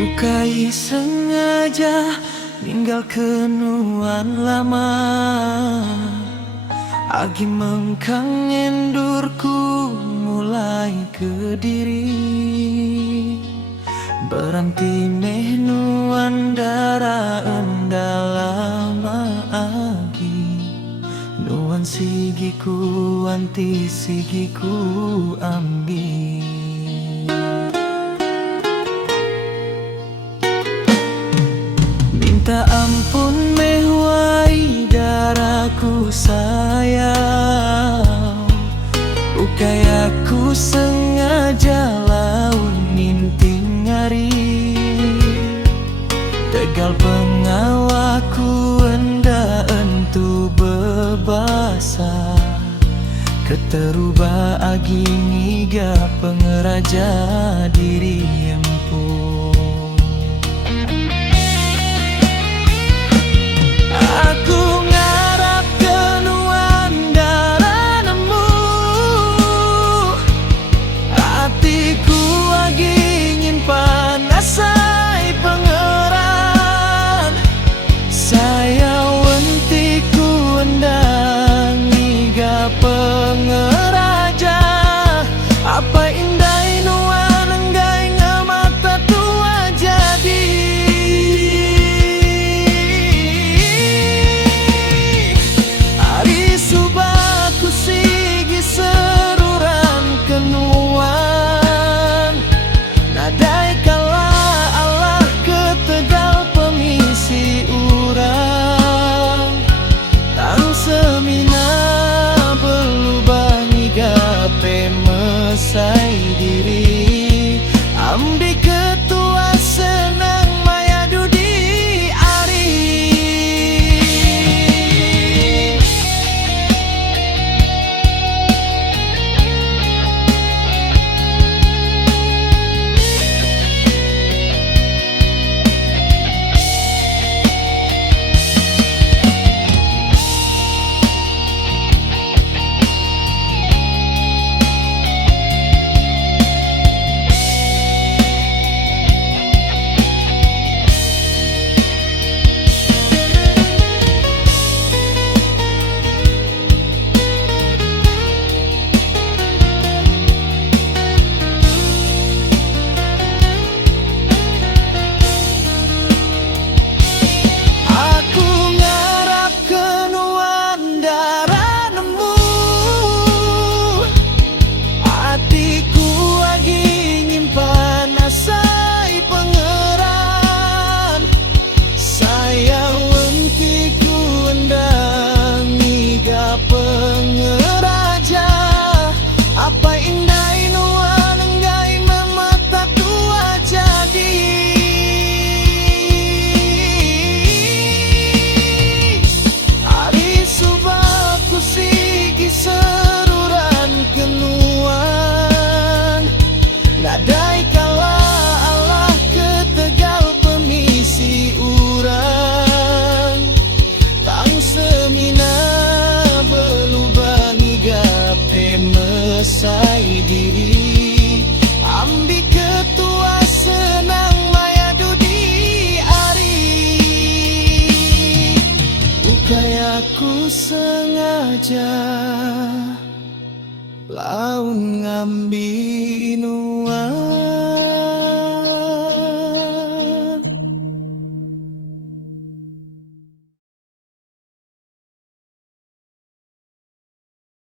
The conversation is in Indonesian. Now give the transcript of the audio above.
Bukai sengaja ninggal kenuan lama, agi mengkang endurku mulai ke diri. Berhenti meh nuan dara lama agi, nuan sigiku anti sigiku ambil. Minta ampun mehwai daraku sayang, bukai aku sengaja laun ninting ngari. Tegal pengawaku enda entu bebasa, keteruba agi niga pengeraja diri empu. Aku ngarap kenuan darah nemu, hatiku lagi nyimpan asai pangeran. Saya wentiku endang niga pengeraja, apa indai nuan enggai ngamata tua jadi. Mesai diri ambil ketua senang maya dudi ari. Pengeraja, apa indai nuan enggai memata tua jadi. Hari subaku sigi seruran kenuan, nadai kala Allah ketegal pemisi urang. Tang semina mesai diri ambil ketua senang maya dudi ari. Bukai aku sengaja laun ngambil nuan